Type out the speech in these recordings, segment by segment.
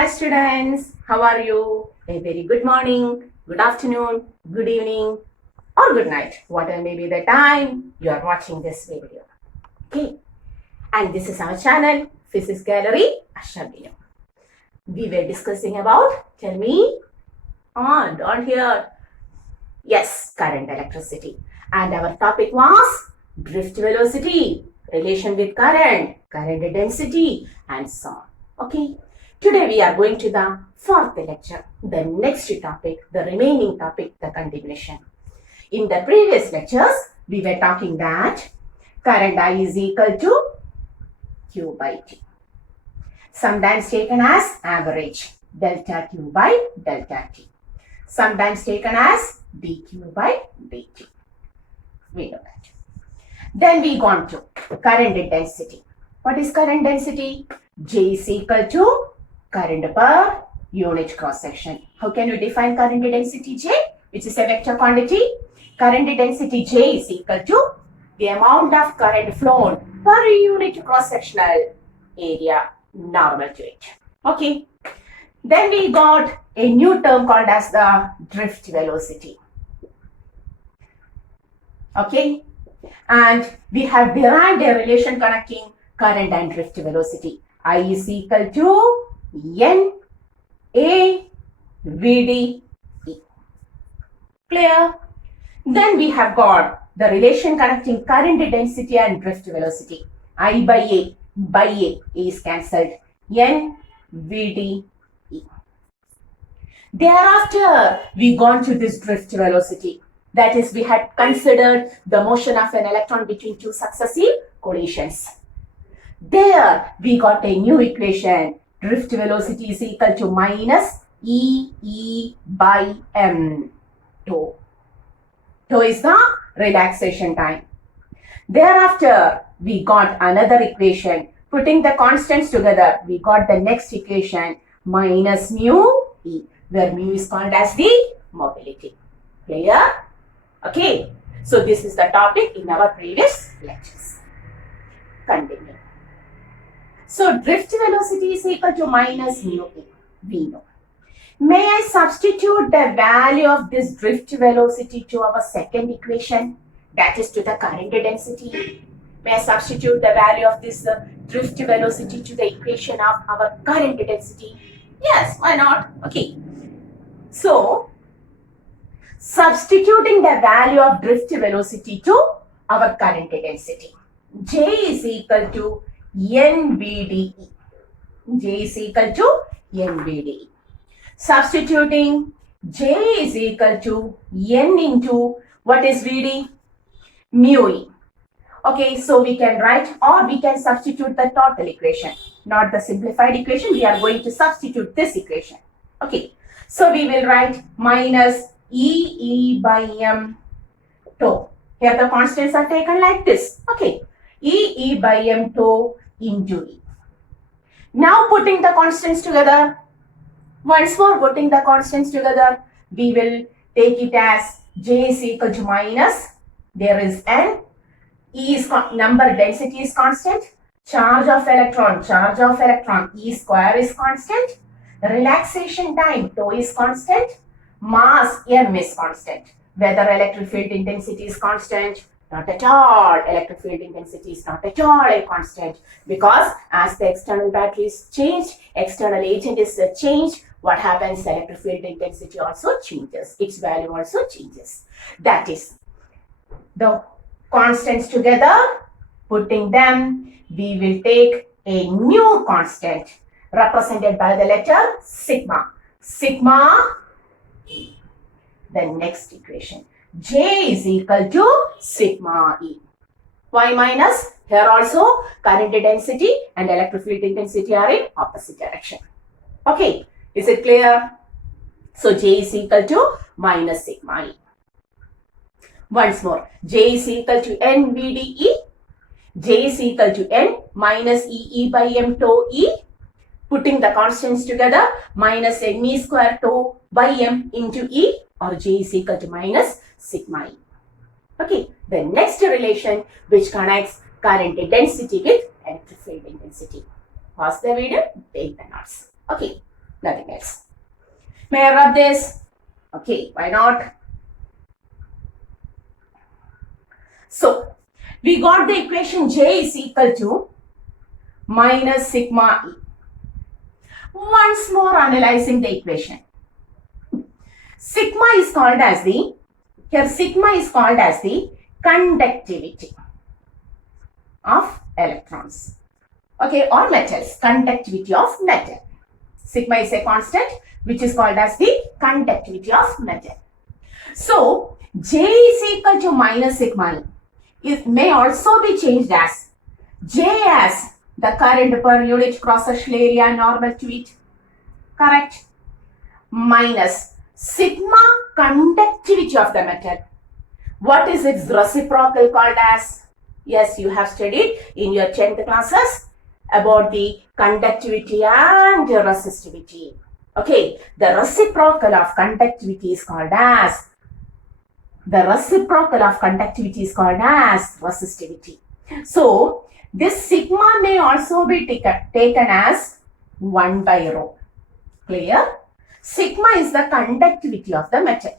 Hi students, how are you? A very good morning, good afternoon, good evening or good night, whatever may be the time you are watching this video. Okay, and this is our channel, Physics Gallery, Ashabino. We were discussing about, tell me, don't hear. Yes, current electricity. And our topic was drift velocity, relation with current, current density and so on. Okay. Today we are going to the fourth lecture, the next topic, the remaining topic, the continuation. In the previous lectures, we were talking that current I is equal to Q by T. Sometimes taken as average, delta Q by delta T. Sometimes taken as dQ by dt. We know that. Then we gone to current density. What is current density? J is equal to current per unit cross section. How can you define current density J, which is a vector quantity? Current density J is equal to the amount of current flown per unit cross sectional area normal to it. Okay. Then we got a new term called as the drift velocity. Okay. And we have derived a relation connecting current and drift velocity. I is equal to N A V D E. Clear? Then we have got the relation connecting current density and drift velocity. I by A is cancelled. N V D E. Thereafter, we gone to this drift velocity. That is, we had considered the motion of an electron between two successive collisions. There, we got a new equation. Drift velocity is equal to minus E by M. Tau. Tau is the relaxation time. Thereafter, we got another equation. Putting the constants together, we got the next equation minus mu E, where mu is called as the mobility. Clear? Okay. So, this is the topic in our previous lectures. Continue. So, drift velocity is equal to minus mu E. We know. May I substitute the value of this drift velocity to our second equation? That is to the current density. May I substitute the value of this drift velocity to the equation of our current density? Yes, why not? Okay. So, substituting the value of drift velocity to our current density. J is equal to NVDE. J is equal to NVDE. Substituting J is equal to N into what is VD? Mu E. Okay, so we can write or we can substitute the total equation, not the simplified equation. We are going to substitute this equation. Okay, so we will write minus E by M tau. Here the constants are taken like this. Okay, E by M tau into E. Now putting the constants together, once more putting the constants together, we will take it as J is equal to minus, there is N, E is number density is constant, charge of electron, E square is constant, relaxation time, tau is constant, mass M is constant. Whether electric field intensity is constant, not at all. Electric field intensity is not at all a constant, because as the external battery is changed, external agent is changed, what happens? Electric field intensity also changes. Its value also changes. That is, the constants together, putting them, we will take a new constant represented by the letter sigma. Sigma E. The next equation. J is equal to sigma E. Why minus? Here also current density and electric field intensity are in opposite direction. Okay, is it clear? So J is equal to minus sigma E. Once more, J is equal to NVDE. J is equal to N minus E by M tau E. Putting the constants together, minus N E square tau by M into E, or J is equal to minus sigma E. Okay, the next relation which connects current density with electric field intensity. Pause the video, take the notes. Okay, Nothing else. May I rub this? Okay, why not? So, we got the equation J is equal to minus sigma E. Once more analyzing the equation. Sigma is called as the conductivity of electrons. Okay, or metals, conductivity of metal. Sigma is a constant which is called as the conductivity of metal. So, J is equal to minus sigma E. It may also be changed as J as the current per unit cross-sectional area normal to it. Correct? Minus sigma conductivity of the metal. What is its reciprocal called as? Yes, you have studied in your 10th classes about the conductivity and resistivity. Okay, the reciprocal of conductivity is called as resistivity. So, this sigma may also be taken as 1 by rho. Clear? Sigma is the conductivity of the metal.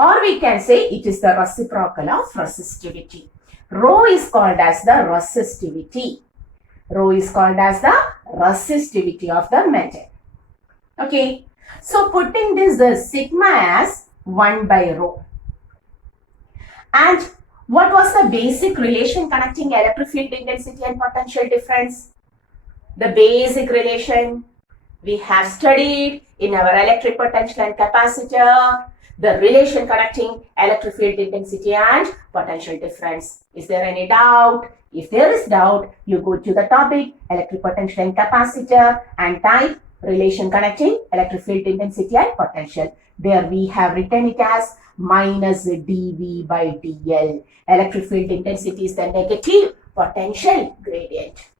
Or we can say it is the reciprocal of resistivity. Rho is called as the resistivity. Rho is called as the resistivity of the metal. Okay. So, putting this sigma as 1 by rho. And what was the basic relation connecting electric field intensity and potential difference? The basic relation we have studied in our electric potential and capacitor, the relation connecting electric field intensity and potential difference. Is there any doubt? If there is doubt, you go to the topic electric potential and capacitor and type relation connecting electric field intensity and potential. There we have written it as minus dV by dL. Electric field intensity is the negative potential gradient.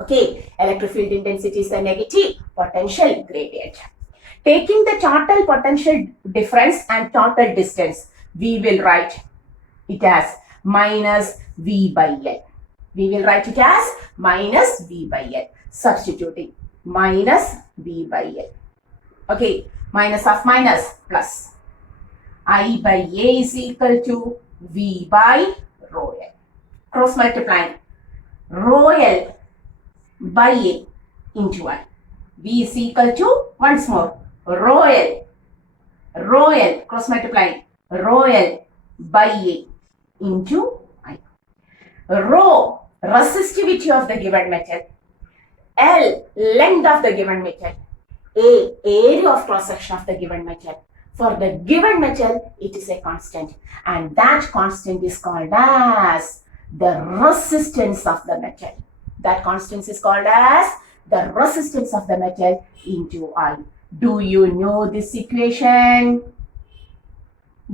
Okay, electric field intensity is the negative potential gradient. Taking the total potential difference and total distance, we will write it as minus V by L. We will write it as minus V by L. Substituting minus V by L. Okay, minus of minus plus. I by A is equal to V by rho L. Cross multiplying rho L by A into I. V is equal to, once more, rho L, cross multiplying rho L by A into I. Rho, resistivity of the given metal. L, length of the given metal. A, area of cross section of the given metal. For the given metal, it is a constant, and that constant is called as the resistance of the metal. That constant is called as the resistance of the metal into I. Do you know this equation?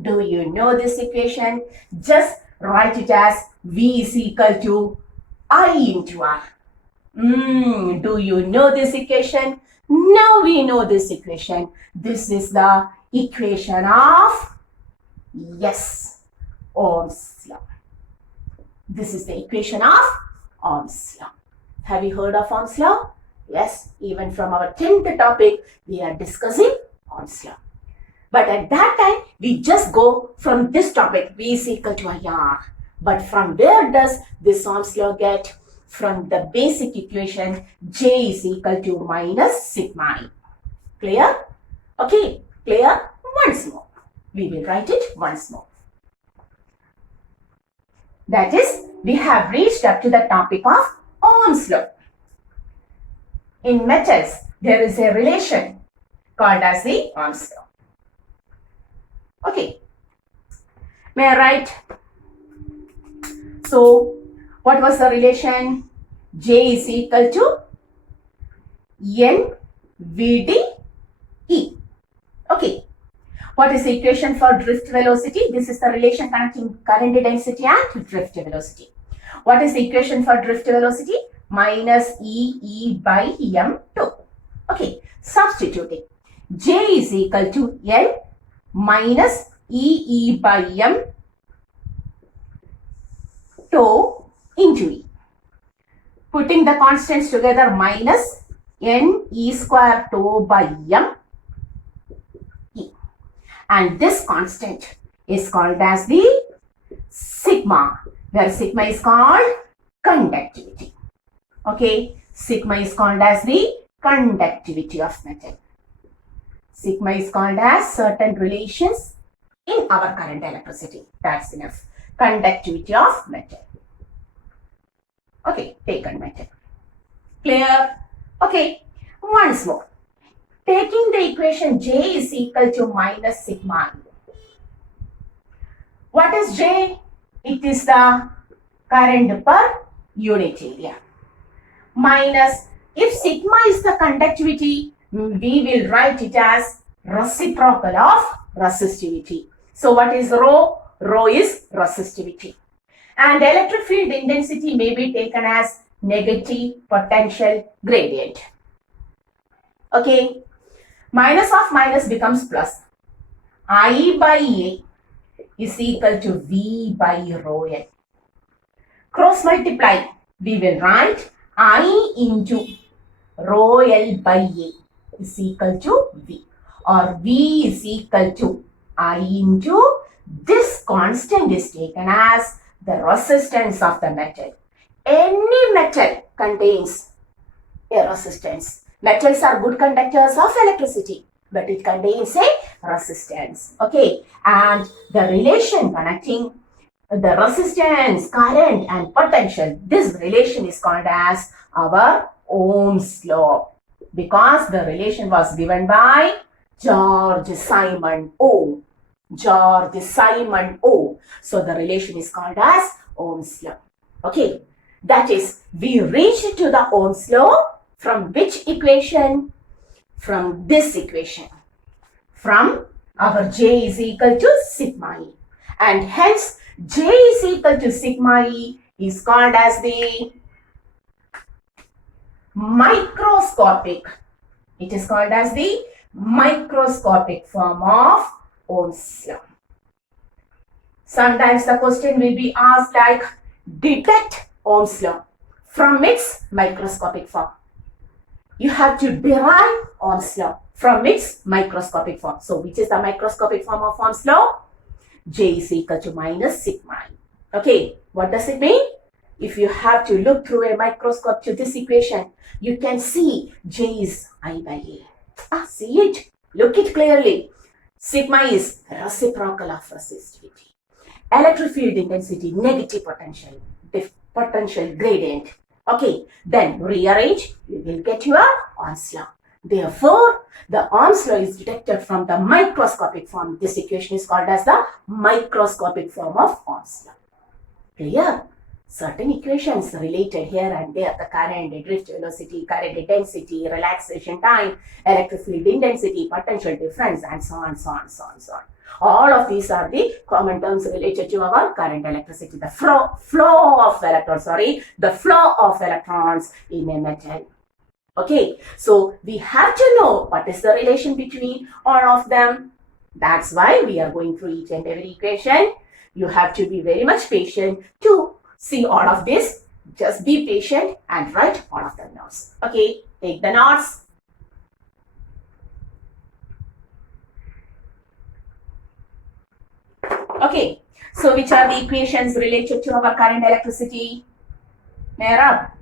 Do you know this equation? Just write it as V is equal to I into R. Do you know this equation? Now we know this equation. This is the equation of, yes, Ohm's law. This is the equation of Ohm's law. Have you heard of Ohm's law? Yes, even from our 10th topic, we are discussing Ohm's law. But at that time, we just go from this topic, V is equal to IR. But from where does this Ohm's law get? From the basic equation, J is equal to minus sigma I. Clear? Okay, clear? Once more. We will write it once more. That is, we have reached up to the topic of Ohm's law. In metals, there is a relation called as the Ohm's law. Okay. May I write? So, what was the relation? J is equal to NVDE. Okay. What is the equation for drift velocity? This is the relation connecting current density and drift velocity. What is the equation for drift velocity? Minus E by M2. Okay. Substituting. J is equal to L minus E by M tau into E. Putting the constants together, minus N E square tau by M E. And this constant is called as the sigma, where sigma is called conductivity. Okay, sigma is called as the conductivity of metal. Sigma is called as certain relations in our current electricity. That's enough. Conductivity of metal. Okay, taken metal. Clear? Okay, once more. Taking the equation J is equal to minus sigma. What is J? It is the current per unit area. Minus, if sigma is the conductivity, we will write it as reciprocal of resistivity. So what is rho? Rho is resistivity. And electric field intensity may be taken as negative potential gradient. Okay, minus of minus becomes plus. I by A is equal to V by rho L. Cross multiply, we will write I into rho L by A is equal to V, or V is equal to I into this constant is taken as the resistance of the metal. Any metal contains a resistance. Metals are good conductors of electricity, but it contains a resistance. Okay, and the relation connecting the resistance, current and potential, this relation is called as our Ohm's law, because the relation was given by George Simon Ohm. George Simon Ohm. So the relation is called as Ohm's law. Okay, that is, we reached to the Ohm's law from which equation? From this equation. From our J is equal to sigma E. And hence J is equal to sigma E is called as the microscopic. It is called as the microscopic form of Ohm's law. Sometimes the question will be asked like, deduct Ohm's law from its microscopic form. You have to derive Ohm's law from its microscopic form. So which is the microscopic form of Ohm's law? J is equal to minus sigma. Okay, what does it mean? If you have to look through a microscope to this equation, you can see J is I by A. See it? Look it clearly. Sigma is reciprocal of resistivity. Electric field intensity, negative potential, potential gradient. Okay, then rearrange, you will get your Ohm's law. Therefore, the Ohm's law is detected from the microscopic form. This equation is called as the microscopic form of Ohm's law. Clear? Certain equations related here and there, the current, drift velocity, current density, relaxation time, electric field intensity, potential difference, and so on, so on, so on, so on. All of these are the common terms related to our current electricity. The flow of electrons in a metal. Okay, so we have to know what is the relation between all of them. That's why we are going through each and every equation. You have to be very much patient to see all of this. Just be patient and write all of the notes. Okay, take the notes. Okay, so which are the equations related to our current electricity? Mera.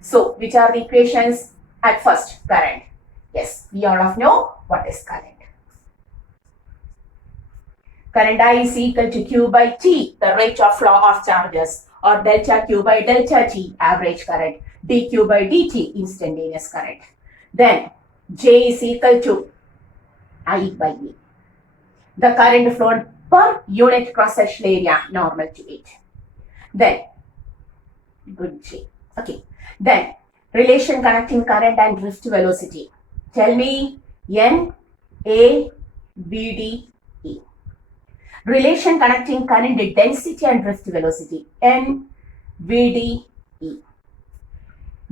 So which are the equations? At first, current. Yes, we all of know what is current. Current I is equal to Q by T, the rate of flow of charges, or delta Q by delta T, average current, dQ by dt, instantaneous current. Then J is equal to I by E, the current flowed per unit cross-section area, normal to it. Then, good J. Okay. Then, relation connecting current and drift velocity. Tell me N, A, B, D, E. Relation connecting current density and drift velocity. N, V, D, E.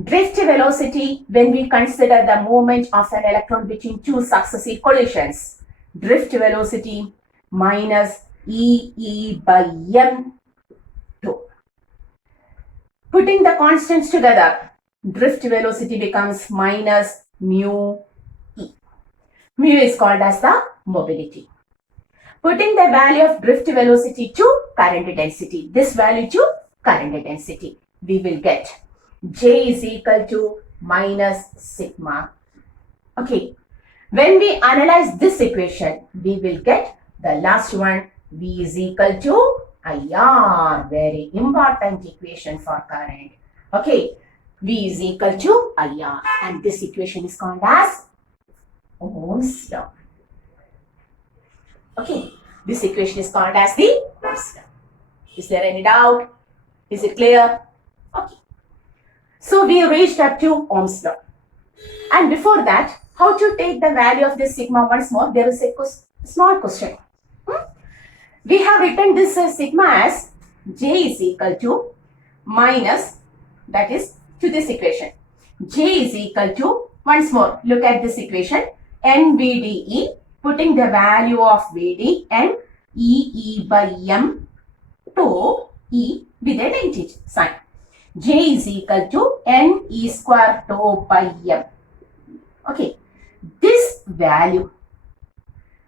Drift velocity, when we consider the movement of an electron between two successive collisions. Drift velocity minus E by M2. Putting the constants together, drift velocity becomes minus mu e. Mu is called as the mobility. Putting the value of drift velocity to current density, this value to current density, we will get J is equal to minus sigma. Okay, when we analyze this equation, we will get the last one, V is equal to IR. Very important equation for current. Okay, V is equal to IR, and this equation is called as Ohm's law. Okay, this equation is called as the Ohm's law. Is there any doubt? Is it clear? Okay. So we reached up to Ohm's law. And before that, how to take the value of this sigma once more? There is a small question. We have written this sigma as J is equal to minus, that is to this equation. J is equal to, once more, look at this equation, NVDE, putting the value of VD and EE by M to E with an integer sign. J is equal to NE square tau by M. Okay, this value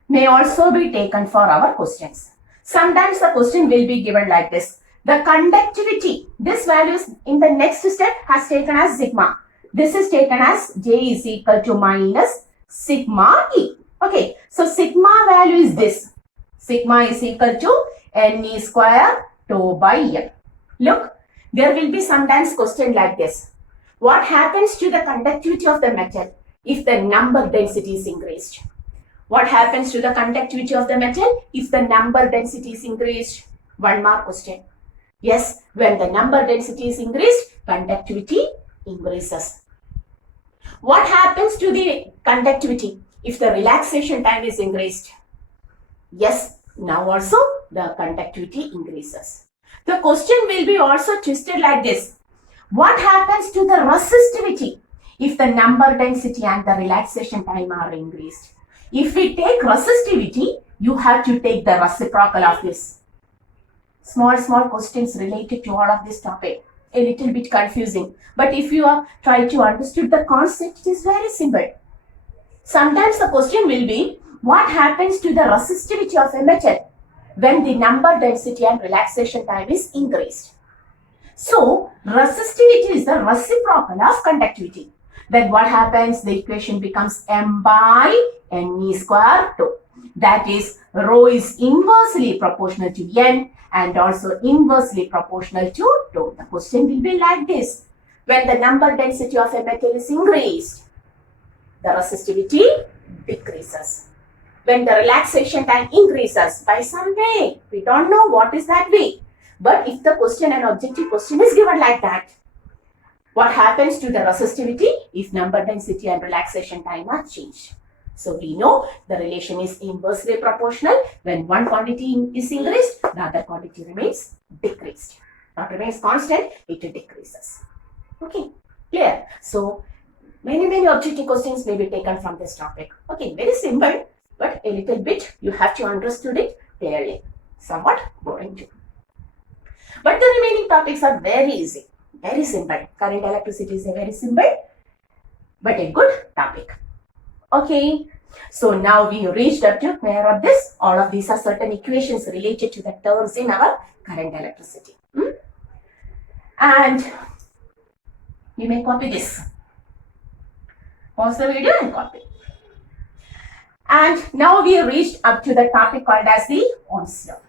may also be taken for our questions. Sometimes the question will be given like this. The conductivity, this value is in the next step has taken as sigma. This is taken as J is equal to minus sigma E. Okay, so sigma value is this. Sigma is equal to NE square tau by M. Look, there will be sometimes question like this. What happens to the conductivity of the metal if the number density is increased? What happens to the conductivity of the metal if the number density is increased? One more question. Yes, when the number density is increased, conductivity increases. What happens to the conductivity if the relaxation time is increased? Yes, now also the conductivity increases. The question will be also twisted like this. What happens to the resistivity if the number density and the relaxation time are increased? If we take resistivity, you have to take the reciprocal of this. Small questions related to all of this topic. A little bit confusing. But if you are trying to understand the concept, it is very simple. Sometimes the question will be, what happens to the resistivity of a metal when the number density and relaxation time is increased? So, resistivity is the reciprocal of conductivity. Then what happens? The equation becomes M by NE square tau. That is, rho is inversely proportional to N and also inversely proportional to tau. The question will be like this. When the number density of a metal is increased, the resistivity decreases. When the relaxation time increases by some way, we don't know what is that way. But if the question, an objective question is given like that, what happens to the resistivity if number density and relaxation time are changed? So we know the relation is inversely proportional. When one quantity is increased, the other quantity remains decreased. Not remains constant, it decreases. Okay, clear? So many objective questions may be taken from this topic. Okay, very simple, but a little bit you have to understood it clearly. Somewhat boring too. But the remaining topics are very easy, very simple. Current electricity is a very simple but a good topic. Okay, so now we reached up to where of this. All of these are certain equations related to the terms in our current electricity. And you may copy this. Pause the video and copy. And now we reached up to the topic called as the Ohm's law.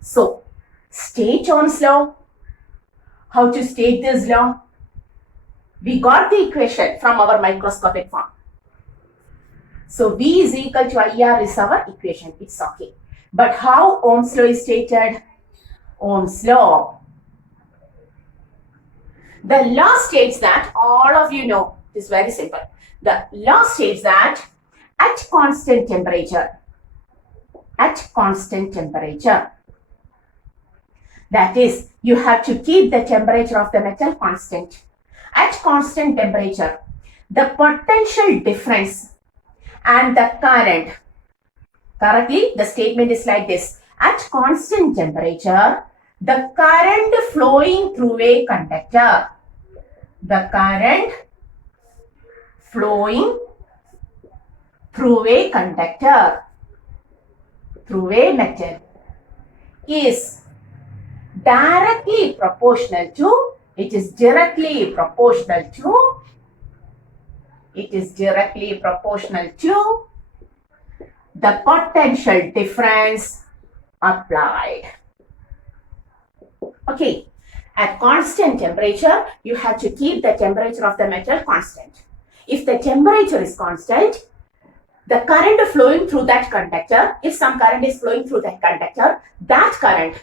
So, state Ohm's law. How to state this law? We got the equation from our microscopic form. So, V is equal to IR is our equation. It's okay. But how Ohm's law is stated? Ohm's law. The law states that, all of you know, it's very simple. The law states that at constant temperature, that is, you have to keep the temperature of the metal constant. At constant temperature, the potential difference and the current, correctly, the statement is like this. At constant temperature, the current flowing through a conductor, the current flowing through a conductor, through a metal, is directly proportional to, it is directly proportional to the potential difference applied. Okay, at constant temperature, you have to keep the temperature of the metal constant. If the temperature is constant, the current flowing through that conductor, if some current is flowing through that conductor, that current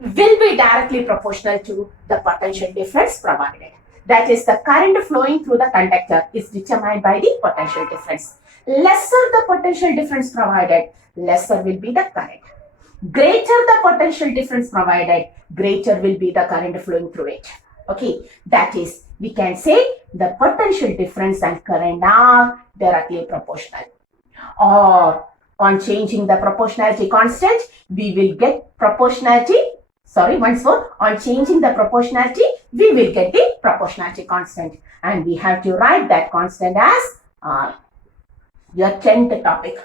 will be directly proportional to the potential difference provided. That is, the current flowing through the conductor is determined by the potential difference. Lesser the potential difference provided, lesser will be the current. Greater the potential difference provided, greater will be the current flowing through it. Okay, that is, we can say the potential difference and current are directly proportional. Or on changing the proportionality constant, we will get proportionality. Sorry, once more, on changing the proportionality, we will get the proportionality constant. And we have to write that constant as R. Your 10th topic.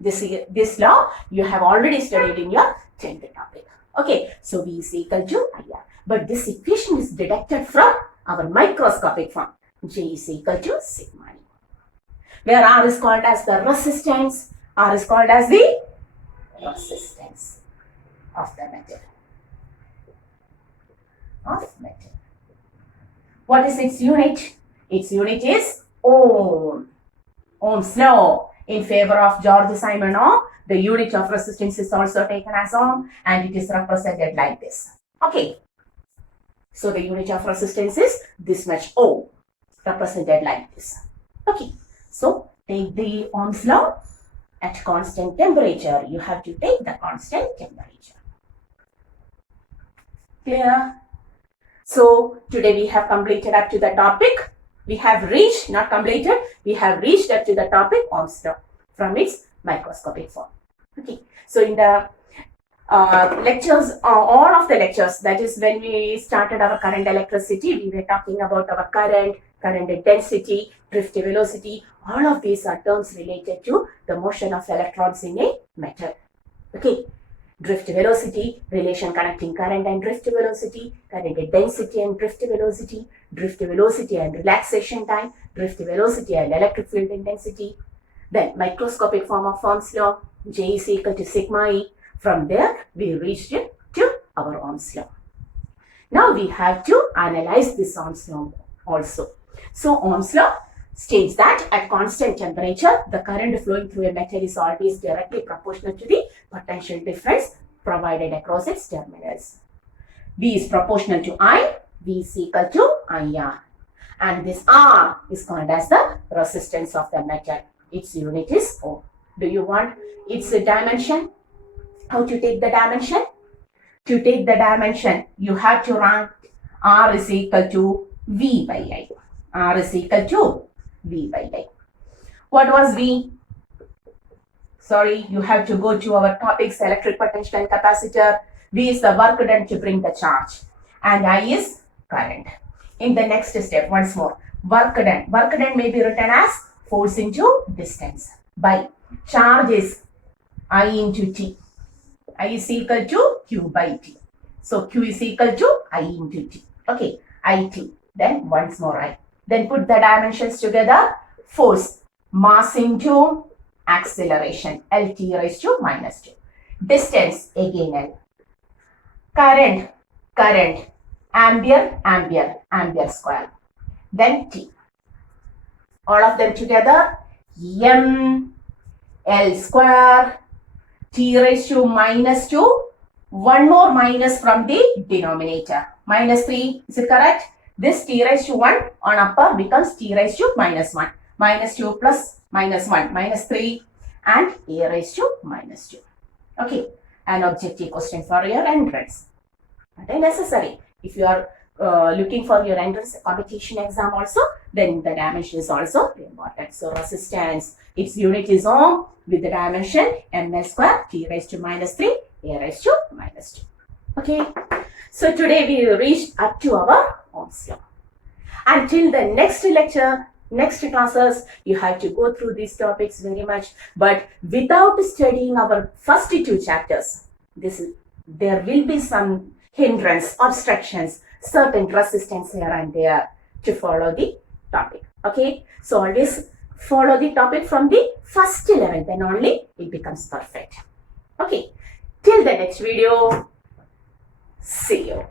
This law you have already studied in your 10th topic. Okay, so V is equal to IR. But this equation is deducted from our microscopic form. J is equal to sigma E. Where R is called as the resistance, R is called as the resistance of the metal. What is its unit? Its unit is ohm. Ohm's law. In favor of George Simonov, the unit of resistance is also taken as ohm and it is represented like this. Okay. So the unit of resistance is this much ohm, represented like this. Okay. So take the Ohm's law. At constant temperature, you have to take the constant temperature. Clear? So today we have completed up to the topic. We have reached, not completed, we have reached up to the topic Ohm's law from its microscopic form. Okay. So in the lectures, all of the lectures, that is when we started our current electricity, we were talking about our current density, drift velocity. All of these are terms related to the motion of electrons in a metal. Okay. Drift velocity, relation connecting current and drift velocity, current density and drift velocity and relaxation time, drift velocity and electric field intensity. Then microscopic form of Ohm's law, J is equal to sigma E. From there, we reached it to our Ohm's law. Now we have to analyze this Ohm's law also. So Ohm's law states that at constant temperature, the current flowing through a metal is always directly proportional to the potential difference provided across its terminals. V is proportional to I, V is equal to IR. And this R is called as the resistance of the metal. Its unit is ohm. Do you want its dimension? How to take the dimension? To take the dimension, you have to write R is equal to V by I. R is equal to V by I. What was V? Sorry, you have to go to our topics, electric potential and capacitor. V is the work done to bring the charge. And I is current. In the next step, once more, work done. Work done may be written as force into distance by charge is I into T. I is equal to Q by T. So Q is equal to I into T. Okay, IT. Then once more I. Then put the dimensions together. Force, mass into acceleration, LT raised to minus 2. Distance, again L. Current, ampere square. Then T. All of them together, M, L square, T raised to minus 2. One more minus from the denominator. Minus 3, is it correct? This T raised to 1 on upper becomes T raised to minus 1. Minus 2 plus minus 1, minus 3 and A raised to minus 2. Okay, an objective question for your entrance. Not necessary. If you are looking for your entrance competition exam also, then the dimension is also important. So resistance, its unit is ohm with the dimension ml square, T raised to minus 3, A raised to minus 2. Okay, so today we reached up to our Ohm's law. Until the next lecture, next classes, you have to go through these topics very much. But without studying our first two chapters, there will be some hindrance, obstructions, certain resistance here and there to follow the topic. Okay, so always follow the topic from the first level, then only it becomes perfect. Okay, till the next video, see you.